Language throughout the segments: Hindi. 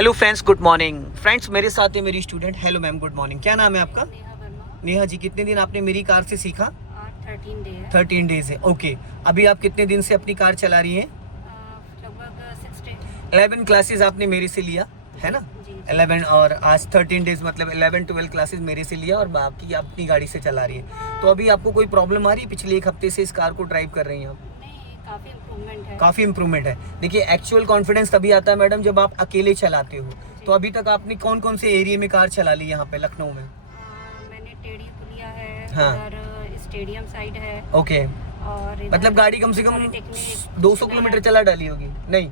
Hello friends, good morning friends. मेरे साथ है मेरी student. Hello ma'am, good morning. क्या नाम है आपका? नेहा वर्मा। नेहा जी, कितने दिन आपने मेरी कार से सीखा? 13 डे है। 13 डेज है। ओके, अभी आप कितने दिन से अपनी कार चला रही हैं? लगभग 6 डे। 11 क्लासेस आपने मेरे से लिया है ना? जी। 11 और आज 13 डेज, मतलब 11-12 क्लासेस मेरे से लिया और बाकी अपनी गाड़ी से चला रही है। तो अभी आपको कोई प्रॉब्लम आ रही है? पिछले एक हफ्ते से इस कार को ड्राइव कर रही हैं आप? नहीं, काफ़ी इम्प्रूवमेंट है। काफ़ी इम्प्रूवमेंट है। देखिए, एक्चुअल कॉन्फिडेंस तभी आता है मैडम जब आप अकेले चलाते हो। तो अभी तक आपने कौन कौन से एरिया में कार चला ली यहाँ पे लखनऊ में? मैंने टेढ़ी पुलिया है, हाँ। उधर स्टेडियम साइड है ओके, और मतलब गाड़ी कम से कम पॉलिटेक्निक 200 किलोमीटर चला डाली होगी? नहीं,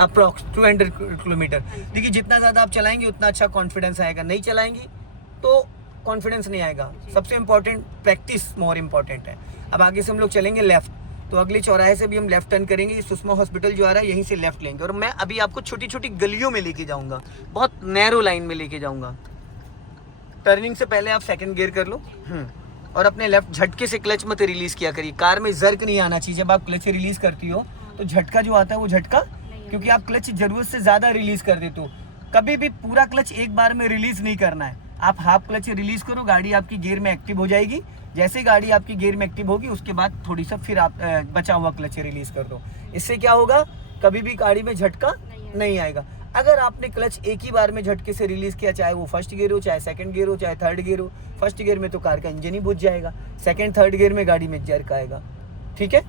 अप्रॉक्स 200 किलोमीटर। देखिए, जितना ज़्यादा आप चलाएंगे उतना अच्छा कॉन्फिडेंस आएगा। नहीं चलाएंगी तो कॉन्फिडेंस नहीं आएगा। सबसे इम्पोर्टेंट प्रैक्टिस मोर इम्पोर्टेंट है। अब आगे से हम लोग चलेंगे लेफ्ट, तो अगले चौराहे से भी हम लेफ्ट टर्न करेंगे। ये सुषमा हॉस्पिटल जो आ रहा है यहीं से लेफ्ट लेंगे और मैं अभी आपको छोटी छोटी गलियों में लेके जाऊंगा, बहुत नैरो लाइन में लेके जाऊंगा। टर्निंग से पहले आप सेकंड गियर कर लो और अपने लेफ्ट झटके से क्लच मत रिलीज किया करिए। कार में जर्क नहीं आना चाहिए। जब आप क्लच रिलीज करती हो तो झटका जो आता है वो झटका, क्योंकि आप क्लच जरूरत से ज्यादा रिलीज कर देते हो। कभी भी पूरा क्लच एक बार में रिलीज नहीं करना है। आप हाफ क्लच रिलीज करो, गाड़ी आपकी गियर में एक्टिव हो जाएगी। जैसे गाड़ी आपकी गियर में एक्टिव होगी उसके बाद थोड़ी सा फिर आप बचा हुआ क्लच रिलीज कर दो। इससे क्या होगा, कभी भी गाड़ी में झटका नहीं आएगा। अगर आपने क्लच एक ही बार में झटके से रिलीज किया, चाहे वो फर्स्ट गियर हो, चाहे सेकंड गियर हो, चाहे थर्ड गियर हो, फर्स्ट गियर में तो कार का इंजन ही बुझ जाएगा, सेकंड थर्ड गियर में गाड़ी में जर्क आएगा। ठीक है?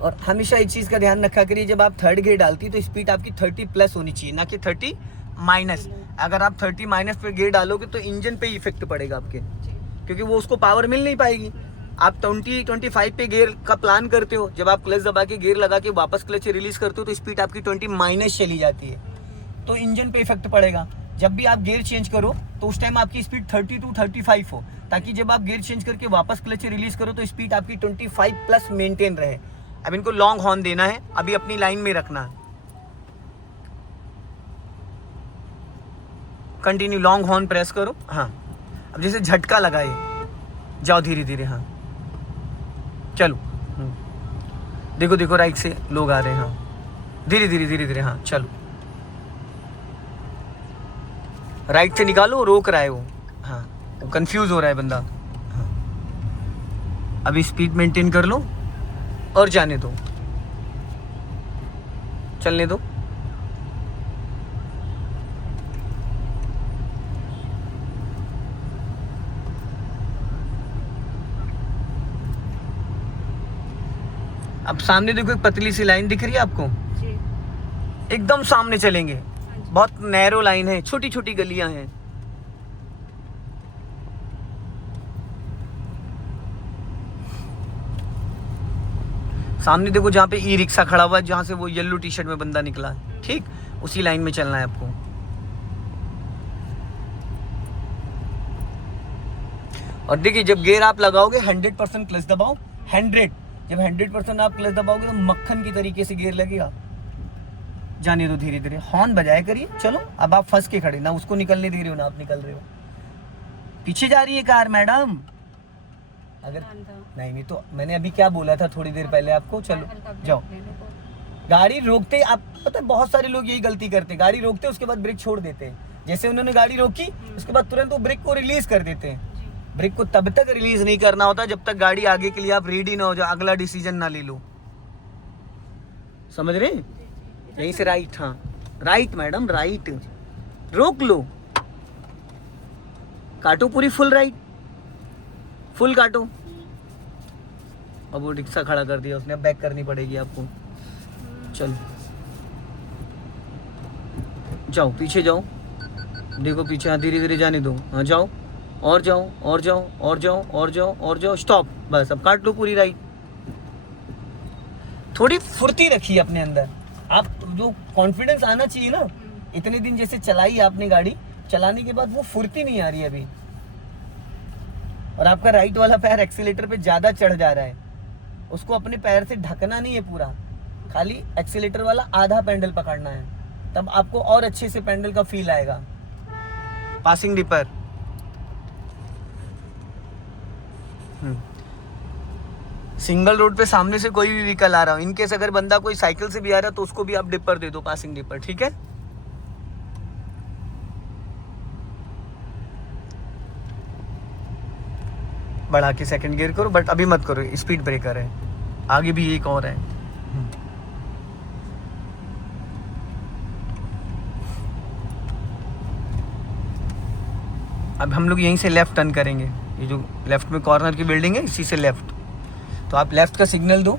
और हमेशा एक चीज का ध्यान रखा करिए, जब आप थर्ड गियर डालती तो स्पीड आपकी 30 प्लस होनी चाहिए, ना कि 30 माइनस। अगर आप 30 माइनस पे गियर डालोगे तो इंजन पे इफेक्ट पड़ेगा आपके, क्योंकि वो उसको पावर मिल नहीं पाएगी। आप 20-25 पे गियर का प्लान करते हो, जब आप क्लच दबा के गियर लगा के वापस क्लच रिलीज करते हो तो स्पीड आपकी 20 माइनस चली जाती है, तो इंजन पे इफेक्ट पड़ेगा। जब भी आप गियर चेंज करो तो उस टाइम आपकी स्पीड 30-35 हो, ताकि जब आप गियर चेंज करके वापस क्लच रिलीज करो तो स्पीड आपकी 25 प्लस मेंटेन रहे। अब इनको लॉन्ग हॉर्न देना है, अभी अपनी लाइन में रखना है। कंटिन्यू लॉन्ग हॉर्न प्रेस करो। हाँ, अब जैसे झटका लगाए, जाओ धीरे धीरे। हाँ चलो, देखो देखो राइट से लोग आ रहे हैं। हाँ, धीरे धीरे धीरे धीरे। हाँ चलो, राइट से निकालो, रोक रहा है वो। हाँ, वो कंफ्यूज हो रहा है बंदा। हाँ, अभी स्पीड मेंटेन कर लो और जाने दो, चलने दो। अब सामने देखो, एक पतली सी लाइन दिख रही है आपको? जी। एकदम सामने चलेंगे। बहुत नैरो लाइन है, छोटी छोटी गलियां हैं। सामने देखो, जहाँ पे ई रिक्शा खड़ा हुआ है, जहाँ से वो येलो टी शर्ट में बंदा निकला है, ठीक उसी लाइन में चलना है आपको। और देखिए, जब गियर आप लगाओगे 100% क्लच दबाओ। 100, जब 100% आप क्लच दबाओगे तो मक्खन की तरीके से गियर लगेगा। जाने दो धीरे धीरे, हॉर्न बजाया करिए। चलो, अब आप फंस के खड़े, ना उसको निकलने दे रहे हो ना आप निकल रहे हो। पीछे जा रही है कार मैडम। अगर नहीं तो मैंने अभी क्या बोला था थोड़ी देर पहले आपको? चलो जाओ। गाड़ी रोकते, आप पता है बहुत सारे लोग यही गलती करते हैं, गाड़ी रोकते उसके बाद ब्रेक छोड़ देते हैं। जैसे उन्होंने गाड़ी रोकी उसके बाद तुरंत वो ब्रेक को रिलीज कर देते हैं। ब्रेक को तब तक रिलीज नहीं करना होता जब तक गाड़ी आगे के लिए आप रेडी ना हो जाओ, अगला डिसीजन ना ले लो। समझ रहे? यहीं से राइट। हाँ राइट मैडम, राइट। रोक लो, काटो पूरी फुल राइट, फुल काटो। अब वो रिक्शा खड़ा कर दिया उसने, अब बैक करनी पड़ेगी आपको। चलो जाओ, पीछे जाओ, देखो पीछे। हाँ, धीरे धीरे जाने दो। हाँ जाओ, और जाओ और जाओ और जाओ और जाओ और जाओ। स्टॉप, बस अब काट लो पूरी राइट। थोड़ी फुर्ती रखिए अपने अंदर। आप जो कॉन्फिडेंस आना चाहिए ना, इतने दिन जैसे चलाई आपने गाड़ी, चलाने के बाद वो फुर्ती नहीं आ रही अभी, और आपका राइट वाला पैर एक्सीलेटर पे ज्यादा चढ़ जा रहा है। उसको अपने पैर से ढकना नहीं है पूरा, खाली एक्सीलेटर वाला आधा पैडल पकड़ना है, तब आपको और अच्छे से पैडल का फील आएगा। Passing dipper. सिंगल रोड पे सामने से कोई भी व्हीकल आ रहा हो, इनकेस अगर बंदा कोई साइकिल से भी आ रहा है तो उसको भी आप डिपर दे दो, पासिंग डिपर, ठीक है। बढ़ा के सेकंड गियर करो, बट अभी मत करो, स्पीड ब्रेकर है, आगे भी एक और है। अब हम लोग यहीं से लेफ्ट टर्न करेंगे, ये जो लेफ्ट में कॉर्नर की बिल्डिंग है इसी से लेफ्ट। तो आप लेफ्ट का सिग्नल दो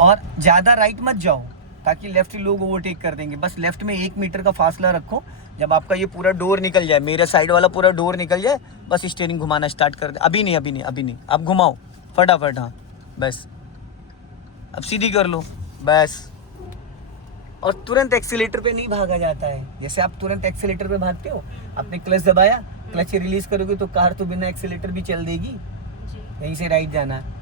और ज़्यादा राइट मत जाओ ताकि लेफ्ट लोग ओवरटेक कर देंगे। बस लेफ्ट में 1 मीटर का फासला रखो। जब आपका ये पूरा डोर निकल जाए, मेरे साइड वाला पूरा डोर निकल जाए, बस स्टीयरिंग घुमाना स्टार्ट कर दे। अभी नहीं, अभी नहीं, अभी नहीं, आप घुमाओ फटाफट। हाँ बस, अब सीधी कर लो बस। और तुरंत एक्सीलेटर पे नहीं भागा जाता है। जैसे आप तुरंत एक्सीलेटर पे भागते हो, आपने क्लच दबाया, क्लच रिलीज करोगे तो कार तो बिना एक्सीलेटर भी चल देगी। यहीं से राइट जाना है,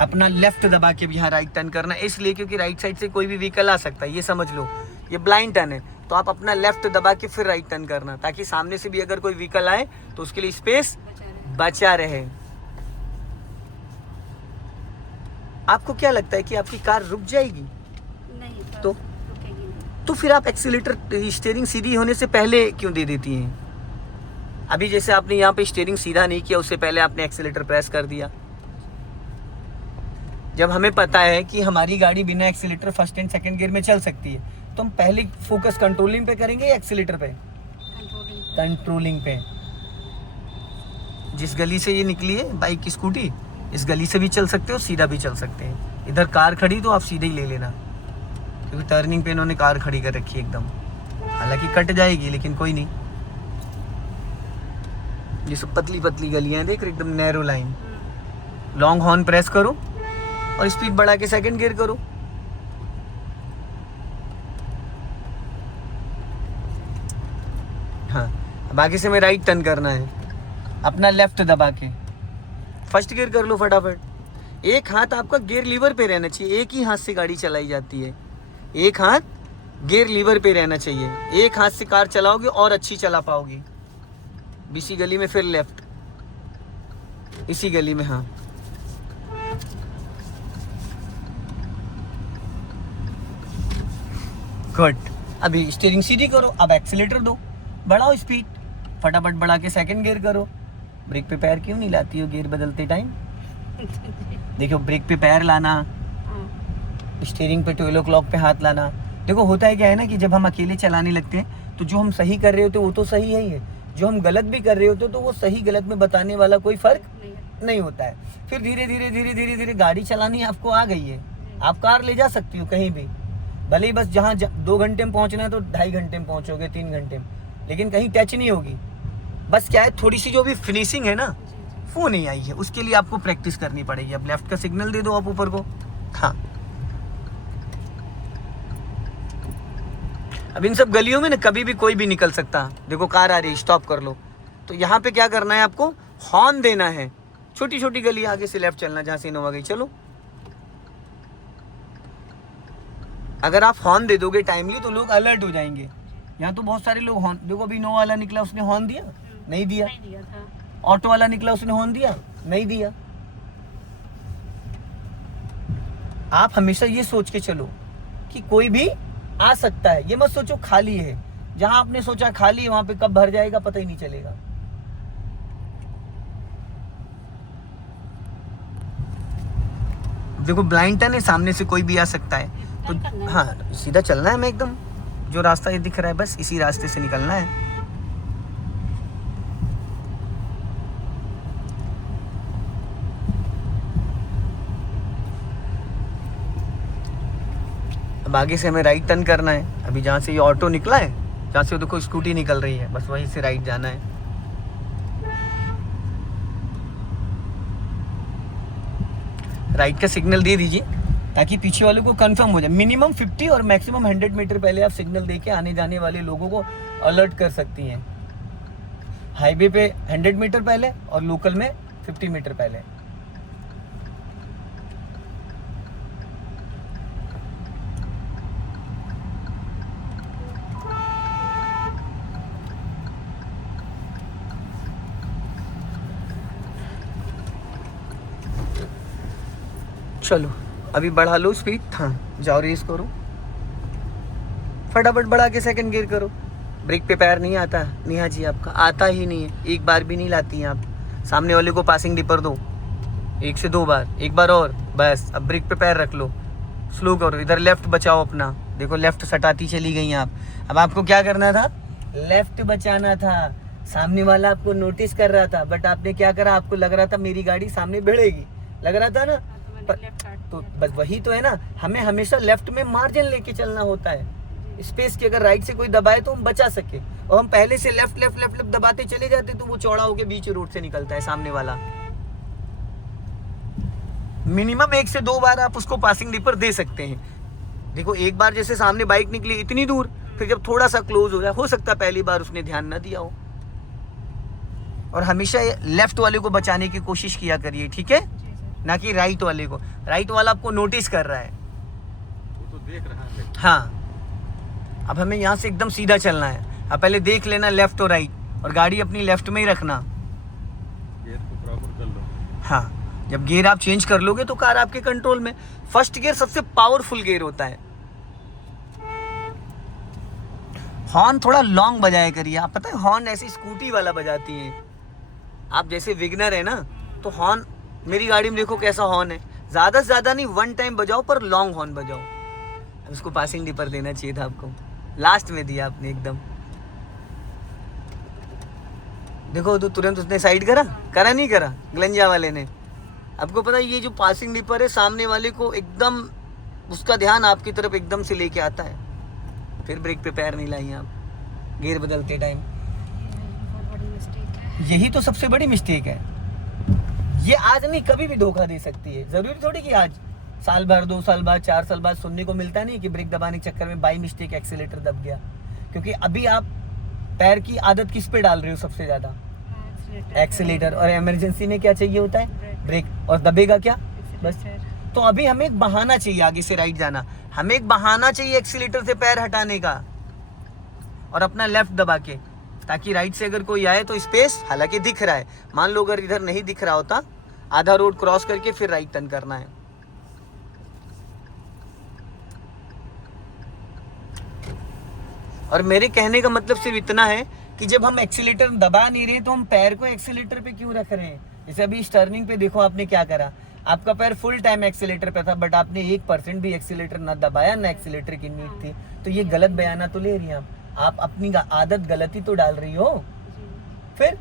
अपना लेफ्ट दबा के भी यहाँ राइट टर्न करना है, इसलिए क्योंकि राइट साइड से कोई भी व्हीकल आ सकता है, ये समझ लो। ये ब्लाइंड टर्न है, तो आप अपना लेफ्ट दबा के फिर राइट टर्न करना, ताकि सामने से भी अगर कोई व्हीकल आए तो उसके लिए स्पेस बचा रहे। आपको क्या लगता है कि आपकी कार रुक जाएगी? नहीं सर, तो रुकेगी नहीं। तो फिर आप एक्सीलेटर स्टीयरिंग सीधी होने से पहले क्यों दे देती हैं? अभी जैसे आपने यहाँ पे स्टीयरिंग सीधा नहीं किया, उससे पहले आपने एक्सीलेटर प्रेस कर दिया। जब हमें पता है कि हमारी गाड़ी बिना accelerator first and second gear में चल सकती है, तो हम पहले फोकस कंट्रोलिंग पे करेंगे या एक्सीलेटर पे? कंट्रोलिंग पे। जिस गली से ये निकली है बाइक स्कूटी, इस गली से भी चल सकते हो, सीधा भी चल सकते हैं। इधर कार खड़ी तो आप सीधे ही ले लेना, क्योंकि टर्निंग पे इन्होंने कार खड़ी कर रखी है एकदम। हालांकि कट जाएगी लेकिन कोई नहीं। ये सब पतली पतली गलियां हैं, देख रहे, एकदम narrow line. Long horn press करो और स्पीड बढ़ा के सेकंड गियर करो। हाँ, अब आगे से हमें राइट टर्न करना है, अपना लेफ्ट दबा के फर्स्ट गियर कर लो फटाफट। एक हाथ आपका गियर लीवर पे रहना चाहिए, एक ही हाथ से गाड़ी चलाई जाती है, एक हाथ गियर लीवर पे रहना चाहिए। एक हाथ से कार चलाओगे और अच्छी चला पाओगी। इसी गली में फिर लेफ्ट, इसी गली में। हाँ गुड। अभी स्टीयरिंग सीधी करो, अब एक्सीलेटर दो, बढ़ाओ स्पीड, फटाफट बढ़ा के सेकंड गियर करो। ब्रेक पे पैर क्यों नहीं लाती हो गियर बदलते टाइम? देखो, ब्रेक पे पैर लाना, स्टीयरिंग पे 12 o'clock पे हाथ लाना। देखो होता है क्या है ना, कि जब हम अकेले चलाने लगते हैं तो जो हम सही कर रहे होते वो तो सही है, जो हम गलत भी कर रहे होते तो वो सही गलत में बताने वाला कोई फर्क नहीं होता है। फिर धीरे धीरे धीरे धीरे धीरे गाड़ी चलानी आपको आ गई है, आप कार ले जा सकती हो कहीं भी, भले ही बस जहाँ 2 घंटे में पहुँचना है तो 2.5 घंटे में पहुँचोगे, 3 घंटे में, लेकिन कहीं टच नहीं होगी। बस क्या है, थोड़ी सी जो भी फिनिशिंग है ना वो नहीं आई है, उसके लिए आपको प्रैक्टिस करनी पड़ेगी। अब लेफ्ट का सिग्नल दे दो आप ऊपर को। हाँ, अब इन सब गलियों में ना कभी भी कोई भी निकल सकता। देखो कार आ रही है, स्टॉप कर लो, तो यहाँ पे क्या करना है आपको, हॉर्न देना है। छोटी छोटी गली आगे से लेफ्ट चलना, जहाँ से इनोवा गई, चलो। अगर आप हॉर्न दे दोगे टाइमली तो लोग अलर्ट हो जाएंगे। यहाँ तो बहुत सारे लोग हॉर्न, देखो अभी इनोवा वाला निकला, उसने हॉर्न दिया नहीं दिया, ऑटो वाला निकला उसने हॉर्न दिया नहीं दिया। आप हमेशा ये सोच के चलो कि कोई भी आ सकता है, ये मत सोचो खाली है। जहां आपने सोचा खाली है वहां पे कब भर जाएगा पता ही नहीं चलेगा। देखो ब्लाइंड टर्न है, सामने से कोई भी आ सकता है, तो हाँ सीधा चलना है। हमें एकदम जो रास्ता ये दिख रहा है बस इसी रास्ते से निकलना है। अब आगे से हमें राइट टर्न करना है। अभी जहाँ से ये ऑटो निकला है, जहाँ से देखो स्कूटी निकल रही है, बस वहीं से राइट जाना है। राइट का सिग्नल दे दीजिए ताकि पीछे वाले को कंफर्म हो जाए। मिनिमम 50 और मैक्सिमम 100 मीटर पहले आप सिग्नल देके आने जाने वाले लोगों को अलर्ट कर सकती हैं। हाईवे पे 100 मीटर पहले और लोकल में 50 मीटर पहले। चलो अभी बढ़ा लो स्पीड, हाँ जाओ रेस करो, फटाफट बढ़ा के सेकंड गियर करो। ब्रेक पे पैर नहीं आता नेहा जी, आपका आता ही नहीं है, एक बार भी नहीं लाती हैं आप। सामने वाले को पासिंग डिपर दो 1 से 2 बार, एक बार और बस। अब ब्रेक पे पैर रख लो, स्लो करो, इधर लेफ्ट बचाओ अपना। देखो लेफ्ट सटाती चली गई आप। अब आपको क्या करना था, लेफ्ट बचाना था। सामने वाला आपको नोटिस कर रहा था, बट आपने क्या करा, आपको लग रहा था मेरी गाड़ी सामने भिड़ेगी, लग रहा था ना, तो बस वही तो है ना, हमें हमेशा लेफ्ट में मार्जिन लेके चलना होता है स्पेस की। अगर राइट से कोई दबाए तो हम बचा सके, और हम पहले से लेफ्ट लेफ्ट लेफ्ट लेफ्ट दबाते चले जाते तो वो चौड़ा होके बीच रोड से निकलता है सामने वाला। मिनिमम 1 से 2 बार आप उसको पासिंग डिपर दे सकते हैं। देखो एक बार जैसे सामने बाइक निकली इतनी दूर, फिर जब थोड़ा सा क्लोज हो जाए, हो सकता है पहली बार उसने ध्यान ना दिया हो। और हमेशा लेफ्ट वाले को बचाने की कोशिश किया करिए, ठीक है, ना कि राइट वाले को। राइट वाला आपको नोटिस कर रहा है, वो तो देख रहा है। हाँ अब हमें यहाँ से एकदम सीधा चलना है। अब पहले देख लेना लेफ्ट और राइट, और गाड़ी अपनी लेफ्ट में ही रखना। गियर को प्रॉपर कर लो। हाँ जब गियर आप चेंज कर लोगे तो कार आपके कंट्रोल में। फर्स्ट गियर सबसे पावरफुल गियर होता है। हॉर्न थोड़ा लॉन्ग बजाया करिए। आप पता है हॉर्न ऐसी स्कूटी वाला बजाती है। आप जैसे विगनर है ना, तो हॉर्न, मेरी गाड़ी में देखो कैसा हॉर्न है, ज़्यादा से ज़्यादा नहीं 1 टाइम बजाओ, पर लॉन्ग हॉर्न बजाओ। अब उसको पासिंग डिपर देना चाहिए था आपको, लास्ट में दिया आपने एकदम। देखो तो तुरंत उसने साइड करा नहीं करा ग्लंजा वाले ने। आपको पता है ये जो पासिंग डिपर है, सामने वाले को एकदम उसका ध्यान आपकी तरफ एकदम से लेके आता है। फिर ब्रेक पे पैर नहीं लाई आप गियर बदलते टाइम। बहुत बड़ी मिस्टेक है। यही तो सबसे बड़ी मिस्टेक है। ये आज नहीं कभी भी धोखा दे सकती है। जरूरी थोड़ी कि आज, साल भर 2 साल बाद 4 साल बाद सुनने को मिलता नहीं कि ब्रेक दबाने के चक्कर में बाई मिस्टेक एक्सीलेटर दब गया। क्योंकि अभी आप पैर की आदत किस पे डाल रहे हो सबसे ज्यादा, एक्सीलेटर। और इमरजेंसी में क्या चाहिए होता है, ब्रेक। और दबेगा क्या, बस। तो अभी हमें एक बहाना चाहिए आगे से राइट जाना, हमें एक बहाना चाहिए एक्सीलेटर से पैर हटाने का और अपना लेफ्ट दबा के, ताकि राइट से अगर कोई आए तो स्पेस, हालांकि दिख रहा है, मान लो अगर इधर नहीं दिख रहा होता, आधा रोड क्रॉस करके फिर राइट टर्न करना है। और मेरे कहने का मतलब सिर्फ इतना है कि जब हम एक्सीलेटर दबा नहीं रहे तो हम पैर को एक्सीलेटर पे क्यों रख रहे हैं। जैसे अभी टर्निंग पे देखो आपने क्या करा, आपका पैर फुल टाइम एक्सीलेटर पे था, बट आपने 1% भी एक्सीलेटर ना दबाया, ना एक्सीलेटर की नीड थी। तो ये गलत बयाना तो ले रही हैं आप अपनी आदत गलती तो डाल रही हो। फिर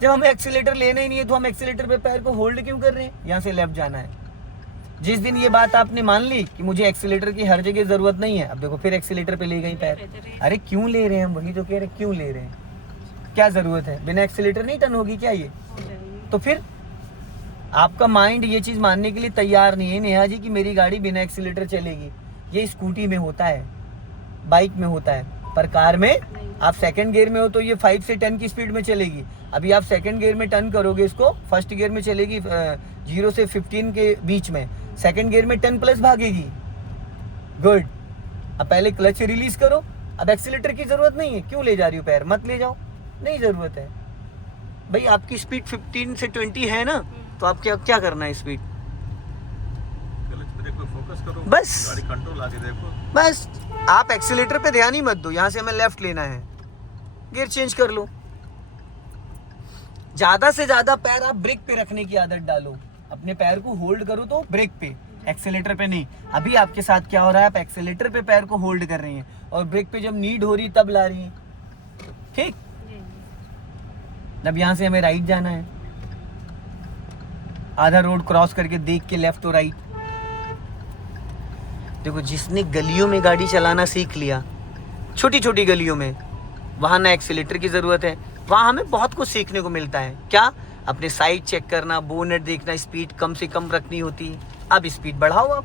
जब हमें एक्सीलेटर लेना ही नहीं है तो हम एक्सीलेटर पे पैर को होल्ड क्यों कर रहे हैं, यहाँ से लेफ्ट जाना है। जिस दिन ये बात आपने मान ली कि मुझे एक्सीलेटर की हर जगह जरूरत नहीं है, अब देखो फिर एक्सीलेटर पे ले गई पैर। अरे क्यों ले रहे हैं हम, वही तो कह रहे हैं, क्यों ले रहे हैं, क्या जरूरत है, बिना एक्सीलेटर नहीं टर्न होगी क्या ये। तो फिर आपका माइंड ये चीज मानने के लिए तैयार नहीं है नेहा जी कि मेरी गाड़ी बिना एक्सीलेटर चलेगी। ये स्कूटी में होता है, बाइक में होता है, पर कार में आप सेकंड गियर में हो तो ये 5 से 10 की स्पीड में चलेगी। अभी आप सेकंड गियर में टर्न करोगे इसको, फर्स्ट गियर में चलेगी 0 से 15 के बीच में, सेकंड गियर में 10+ भागेगी। गुड। अब पहले क्लच रिलीज करो, अब एक्सीलेटर की जरूरत नहीं है, क्यों ले जा रही हो पैर, मत ले जाओ, नहीं जरूरत है भाई। आपकी स्पीड 15 से 20 है ना, तो आप क्या करना है स्पीड, क्लच पे देखो, फोकस करो, बस। गाड़ी कंट्रोल आगे देखो, बस। आप एक्सीलेटर पे ध्यान ही मत दो, यहाँ से हमें लेफ्ट लेना है, गियर चेंज कर लो। ज्यादा से ज्यादा पैर आप ब्रेक पे रखने की आदत डालो, अपने पैर को होल्ड करो तो ब्रेक पे, एक्सीलेटर पे नहीं। अभी आपके साथ क्या हो रहा है, आप एक्सीलेटर पे पैर को होल्ड कर रही हैं और ब्रेक पे जब नीड हो रही तब ला रही हैं, ठीक। अब यहाँ से हमें राइट जाना है, आधा रोड क्रॉस करके देख के लेफ्ट और राइट। देखो जिसने गलियों में गाड़ी चलाना सीख लिया, छोटी छोटी गलियों में, वहाँ ना एक्सीलेटर की ज़रूरत है, वहाँ हमें बहुत कुछ सीखने को मिलता है। क्या, अपने साइड चेक करना, बोनेट देखना, स्पीड कम से कम रखनी होती है। अब स्पीड बढ़ाओ, आप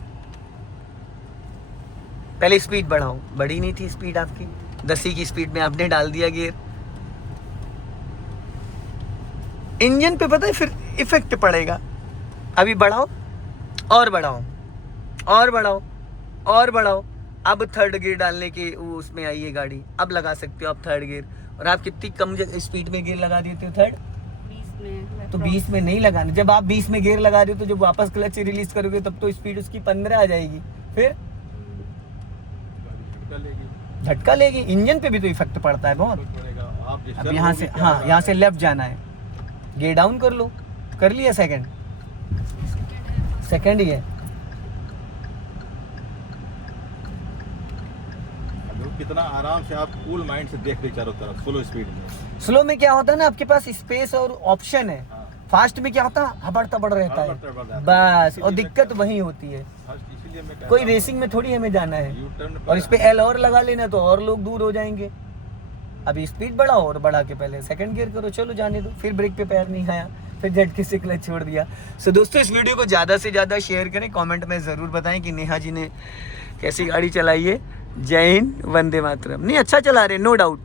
पहले स्पीड बढ़ाओ, बढ़ी नहीं थी स्पीड आपकी, 10 की स्पीड में आपने डाल दिया गियर। इंजन पे पता है फिर इफेक्ट पड़ेगा। अभी बढ़ाओ और बढ़ाओ और बढ़ाओ और बढ़ाओ। अब थर्ड गियर डालने के उसमें आई है गाड़ी, अब लगा सकते हो आप थर्ड गियर। और आप कितनी कम स्पीड में गियर लगा देते हो थर्ड, में तो 20 में नहीं लगाना। जब आप 20 में गियर लगा रहे हो तो जब वापस क्लच रिलीज करोगे तब तो स्पीड उसकी 15 आ जाएगी, फिर गाड़ी झटका लेगी, झटका लेगी। इंजन पे भी तो इफेक्ट पड़ता है बहुत। फर्क पड़ेगा। आप जिस अब चल यहाँ रहे से, हो, क्या हाँ हो रहा यहाँ से है? लेफ्ट जाना है, गियर डाउन कर लो, कर लिया सेकंड, सेकंड ही है। अब कितना आराम से आप कूल माइंड से देख रहे चारों तरफ स्लो स्पीड में। स्लो में क्या होता है ना, आपके पास स्पेस और ऑप्शन है। हाँ, फास्ट में क्या होता है, हबड़ तबड़ रहता है हड़बड़ तड़बड़ रहता है। बस, और इसीलिए दिक्कत मैं- वही होती है। इसीलिए मैं कहता कोई हूँ, रेसिंग में थोड़ी हमें जाना है, यू टर्न और इस पे एल और लगा लेना तो और लोग दूर हो जाएंगे। अभी स्पीड बढ़ाओ और बढ़ा के पहले सेकंड गियर करो, चलो जाने दो, फिर ब्रेक पे पैर नहीं आया, फिर झटके से क्लच छोड़ दिया। सो दोस्तों, इस वीडियो को ज़्यादा से ज़्यादा शेयर करें, कमेंट में ज़रूर बताएं कि नेहा जी ने कैसी गाड़ी चलाई है। जय हिंद, वंदे मातरम। नहीं, अच्छा चला रहे, नो डाउट।